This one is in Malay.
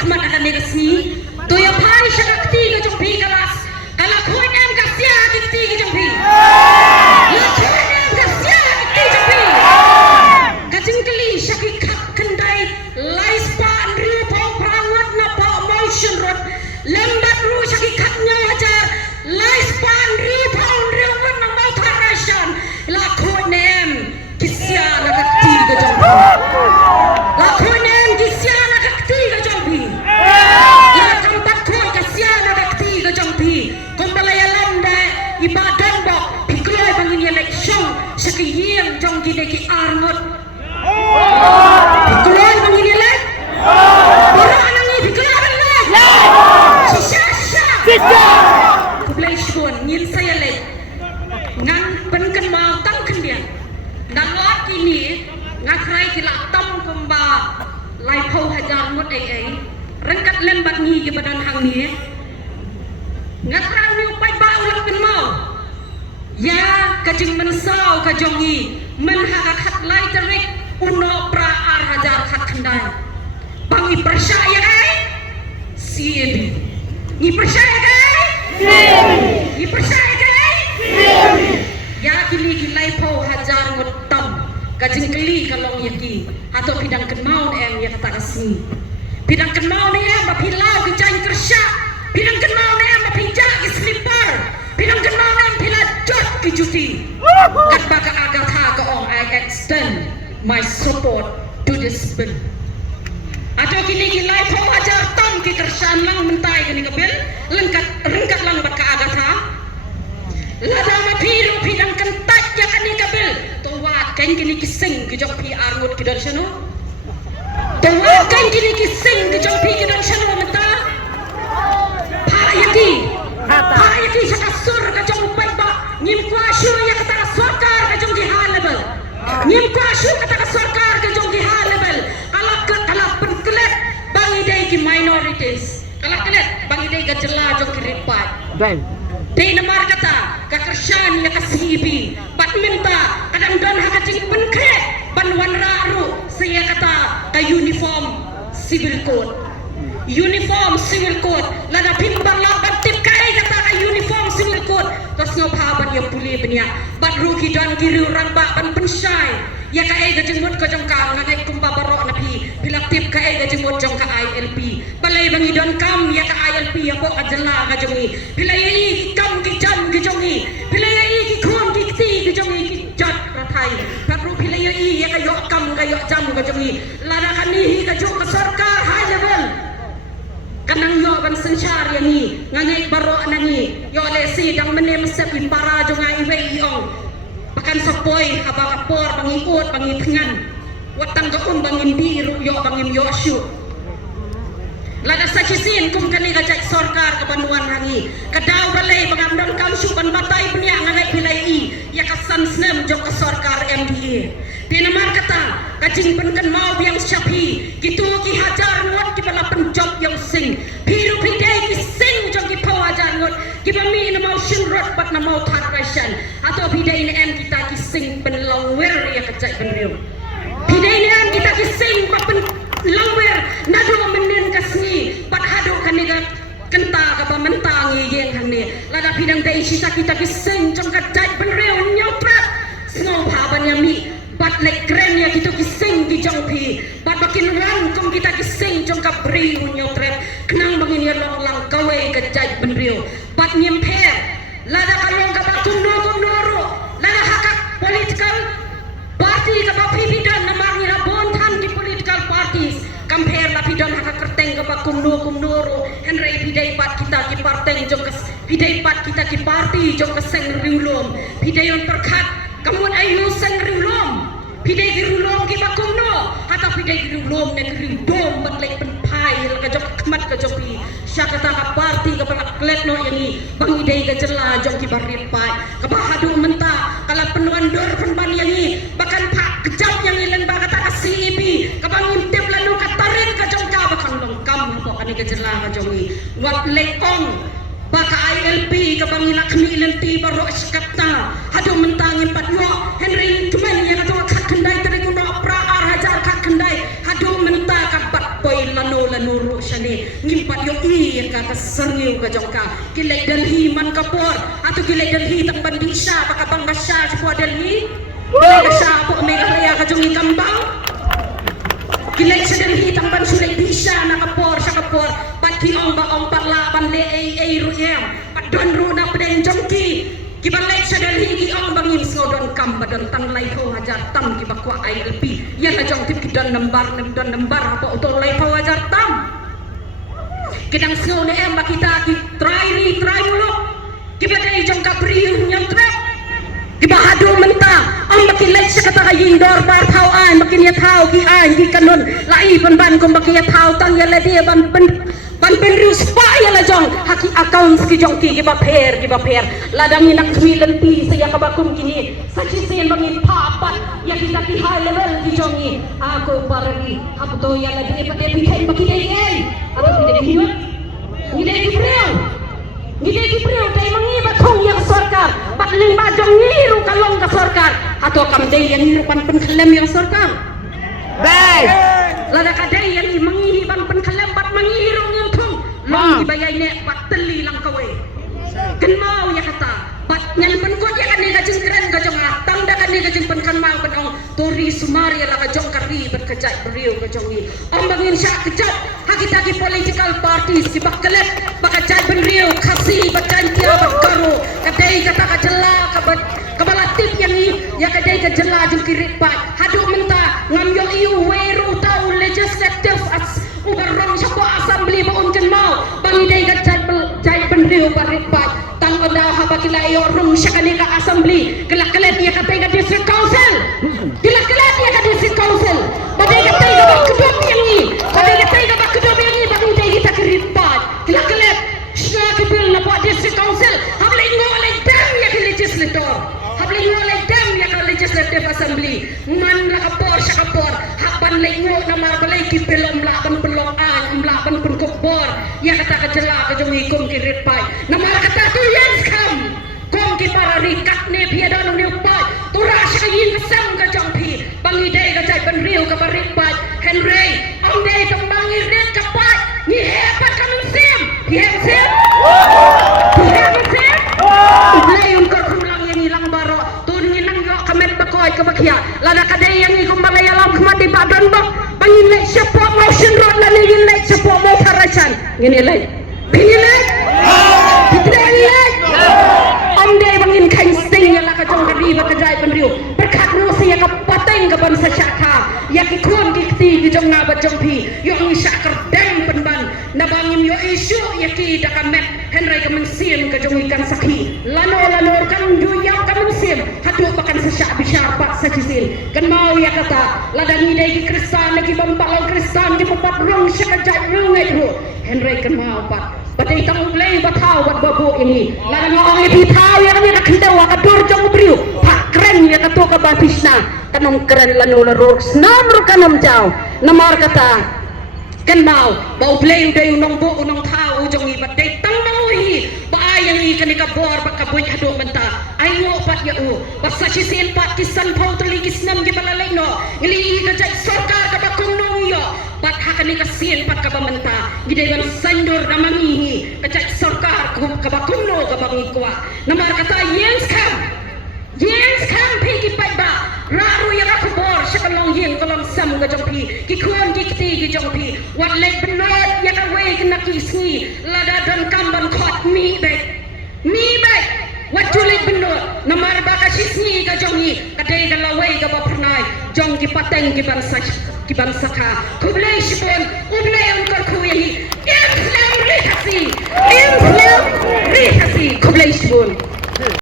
kemat akan negasni to ya pai shakti ga jong pi kalas kala khoi em ga sia ti ga jong pi la khoi em ga sia ti jong pi ka jing kali shaki khak khandai lai span ru pau prangat na pa motion rot lembat ru shaki khak nya ajar lai span ru pau ru na mau tharashan la khoi em kisya na ka ti ga jong pi la khoi em kisya na ka ti ga jong pi la kampat khoi kisya na ka ti ga jong pi kombalaya landa ibadan bok pikloi bangin election shaki yeng jong ki de ki arngot pikloi bangin elek ora nangi pikloi elek sisa kublai shon ngin saya lek ngan penken mau tang kendian dan lot ini ngakrai kila tam kumba lai phau hajar mut ai rengkat lembat ni ke badan hang ni ngakrai ni upai ba ulang pen mau ya kajing mensau kajongi menhaga khat lai tarik uno pra ar hajar khat khandai bangi percaya ai CAB ni percaya ai ni percaya ai ya kili kilai phau hajar mut tam kajing keli kalong yaki atau bidang kenau em ya kata kasih bidang kenau ni em bapilau ke jain kerja bidang kenau ni em bapijak ke slipper bidang kenau ni em pila jot ke juti kat baka agatha ke ong I extend my support to this bill atau kini kilai phau hajar tam ke kerjaan lang mentai ke ni kabel rengkat lang baka agatha lada mapiru bidang kentat ya kan ni kabel kain kini kising ke jok pi armut ke darshano tawa kain kini kising ke jok pi ke darshano mata parayaki sakasur ke jok upai ba nyim kwashu ya kata sarkar ke jok jihad level nyim kwashu kata sarkar ke jok jihad level kalau penklet bang idai ki minorities kalau kelet bang idai ke jela jok ripat Dei namar kata kakersan ya kasibi pat minta kadang don hakacing penkret ban wanraru saya kata ka uniform civil code lada pimbang laban tip kai kata ka uniform civil code tos ngopha ban ya puli benya bat rugi don kiru ramba ban pensai ya ka ai gajengmut ko jong ka ngai kumba barok napi pilak tip ka ai gajengmut jong ka ILP balai bangi don kam ya ka ILP ya bo ajela gajongi pilai ai kam ki jam ki jongi pilai ai ki khon ki ti ki jongi ki jat rathai patru pilai ai ya ka yo kam ka yo jam ka jongi lada kani hi ka jong ka sarkar high level kanang yo ban sensyar yang ni ngai barok nani yo le si dang menem sep para jonga iwe iong pakan sapoi abang apor bangikut bangitngan watang gaun bangin biru yo bangin yoshu lada sakisin kum kani gajak sarkar ke banuan hangi kadau balai bangamdan kamsu ban batai benya ngai pilai i ya kasan snem jok ke sarkar MDA dinamar kata kacing penken mau biang syapi gitu ki hajar ngot ki bala penjob yang sing biru pidai ki sing jok ki pawajar ngot ki bami na mau shin rot bat na mau tharashan atau pidai ni em kita ki sing penlawer ya kacak benriu pidai ni em kita ki sing bat penlawer nado menen kasni bat hado kaniga kenta ka pamantangi yeng hangni lada pidang dai sisa kita ki sing jong kacak benriu nyoprat snow paban yami bat lek keren ya kita kising di jong pi bat bakin rang kum kita kising jong ka bri unyo trep kenang bangin ya long lang kawe ke jai benrio bat nyemper lada kalong ka batum noro lada hakak political party ka bapi bidan namar ni rabon tham di political parties compare la bidan hakak kerteng ka bakum noro henry bidai bat kita ki partai jong ka bidai bat kita ki party jong ka seng riulom bidai on perkat kamun ay lusang rilom pidai girulom ki bakumno hata pidai girulom ne girdom batlay penpai ka jok kmat ka joki syakata ka party ka palaklet no yani bang idai ka jela jok ki baripai ka bahadu menta kala penwandor penban yani bakan pak kejam yang ilen bagata ka CEB ka bang intip lalu ka tarik ka jok ka bakan longkam ko kani ka jela ka joki wat lekong baka ILP kapang ilakmi ilanti baro askapta hado mentangin patyo Henry cuman ya kato kak kendai tadi kuno pra ar hajar kak kendai hado menta kabat boy lano nuru syane ngimpat yo I kata serniu ka jongka kilai Delhi man kapor atau kilai Delhi tang bandisha baka bangasha sebuah Delhi kilai kasha po Meghalaya ka jongi kambang kilai sa Delhi tang ban sulay bisha na kapor sa kapor pati ong ba ong parlaban le ay ruyem padon ru na peden jongki kibalai sa Delhi ki ong bangin sodon kamba don tang lai ho hajar tam ki bakwa ai lepi yan na jong tip ki don nambar apa utol lai ho hajar tam kidang snow ne em kita ki try mulo kibadai jong ka priu nyam trap kibahado mentang ang makilai sa kata kayin dor bar thau an makin ya thau ki an ki kanon lai ban kum makin ya thau tang ya le dia ban penriu spa ya la jong haki accounts ki jong ki ba pher ladang ni nak milen pi saya kabakum kini sachi sen bangin papat ya kita ki high level ki jong ni aku paragi aku to ya la dia pate pi kai baki dai ai aku tidak hidup ni dai ki preo dai mangi ba thong ya sarkar patling ba jong ni ru kalong ka sarkar atau kam dai yang ni pan khalem ya sarkar dai lada ka dai yang mangi ban pen khalem bat mangi ru long dibayai nek bat teli lang kawe kan mau ya kata bat nyan pen kot ya kan ni gajeng keren gajeng atang da kan ni gajeng pen kan mau pen ong tori sumari la gajong kari berkejat beriu gajong ni om bangin syak kejat haki political parties ki bakkelet bakajat beriu khasi bakan dia bakaro kadai kata kajela kabalatip yang ni ya kadai kajela jul kirit pat hadu menta ngamyo iu weru tau legislative as ubarong siapa assembly mo unken mau bangidai ka jai penriu paripat tang ada habakila iyo rung syakani ka assembly kelak-kelak dia katai ka district council kelak-kelak dia ka district council badai katai ka bakudop yang ni badai katai ka bakudop yang ni bangidai kita keripat kelak-kelak syna kibil na buat district council habla ingo oleh dam ya ke legislator habla ingo oleh dam ya ke legislative assembly man la kapor syakapor haban lengo na marbalay kipilom laban umlaban pun kubor ya kata kejela kejong ikum kirit pai nama kata tu yang skam kom ki para rikat ne pia don ne pai tura syayin kesam kejong pi bangi dei ka jai penriu ka parit pai Henry om dei tong bangi rit ka pai ni hebat kamen sim Ulay kor kulang yang hilang baro tunin nang yo kamet bakoy ka bakya lana kadai yang ikum balaya lam kemati badan bak pangilay support motion road la nilay support mo parasan nginilay pinilay pinilay om day bangin kain sting ya la ka jong kari ba ka jai penriu berkat rusi ya ka pateng ka ban sa syaka ya ki kun ki ti ki jong na ba jong pi yo ang syakar dang penban na bangim yo isu ya ki da ka met Henry ka mensim ka jong ikan sakhi lano kan duya ka mensim hadu pakan sa syak bisyapat sa cisil kan mau ya kata ladang idai ki kristan lagi bampalau kristan ki papat rong syaka jai rungai ru Henry kan mau pat badai tang ulay batau bat babu ini ladang ong ipi tau ya kami kakendawa ka dur jong briu pak keren ya kato ka batisna kanong keren lano la roks namro kanam jaw namar kata kan mau bau play udah unong tau jong i badai tang maui baayang i kanika bor bakabuy hado menta ay ngo pat ya u basa chisin pat kisan pau teligis nam gi balalay no ngili ka jai sarkar ka bakong nong yo bat hakani ka sin pat ka bamenta gidai ban sandur na mamihi ka jai sarkar ka bakong no ka bangi kwa namar kata yes kam pegi pai ba raru ya ka bor shakalong yin kolong sam ga jompi ki kuan ki kti ki jompi wat lek benot ya ka wei kena kisni lada dan kamban khot mi bek wat julit benot namar ba ka sisni ka jongi kadai ka lawei ka ba pernai jong ki pateng ki ban saka kublai shibon ublai unkor kuyahi Islam rihasi kublai shibon